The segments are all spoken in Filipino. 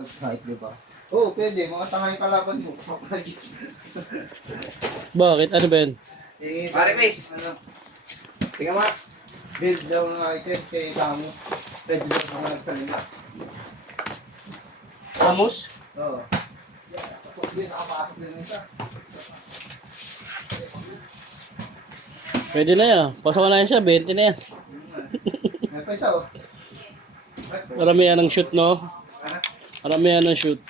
Kahit di ba? Oo, pwede. Mga tangay kalaban mo. Bakit? Ano ba yun? Pare Chris, ano? Tingnan mo. Build daw ng item kay Camus. Pwede daw mga nagsalina. Camus? Oo. Pasok din, nakapasok din isa. Pwede na yan. Pasok na yan siya. 20 na yan. May pa isa oh. Maramihan ng shoot, no? Maramihan ng shoot.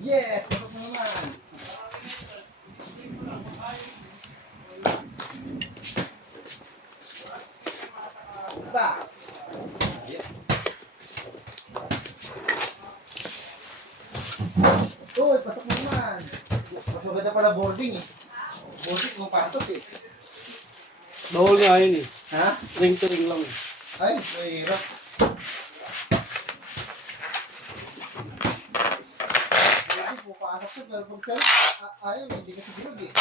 Yes! Pasok na naman! Ba? Uy, pasok na naman! Mas maganda pala boarding eh. Boarding kung pasok eh. Bawal nga yun eh. Ha? Ring to ring lang. Ay, mahirap. Ay, pupasok siya, pero pag sa'yo, ayaw, hindi kasi bilog eh.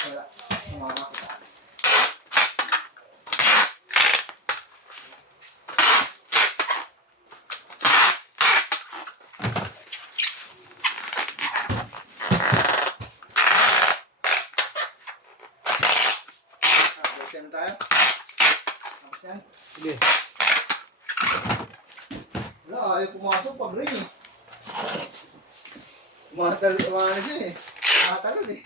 Wala, sumama sa taas. Tapos yan na tayo. Tapos yan. Sige. Wala, ayaw pumasok pag ring eh. Umatalon siya eh. Umatalon eh.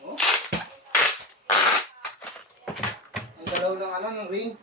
Oh. Ang dalaw lang ng ring.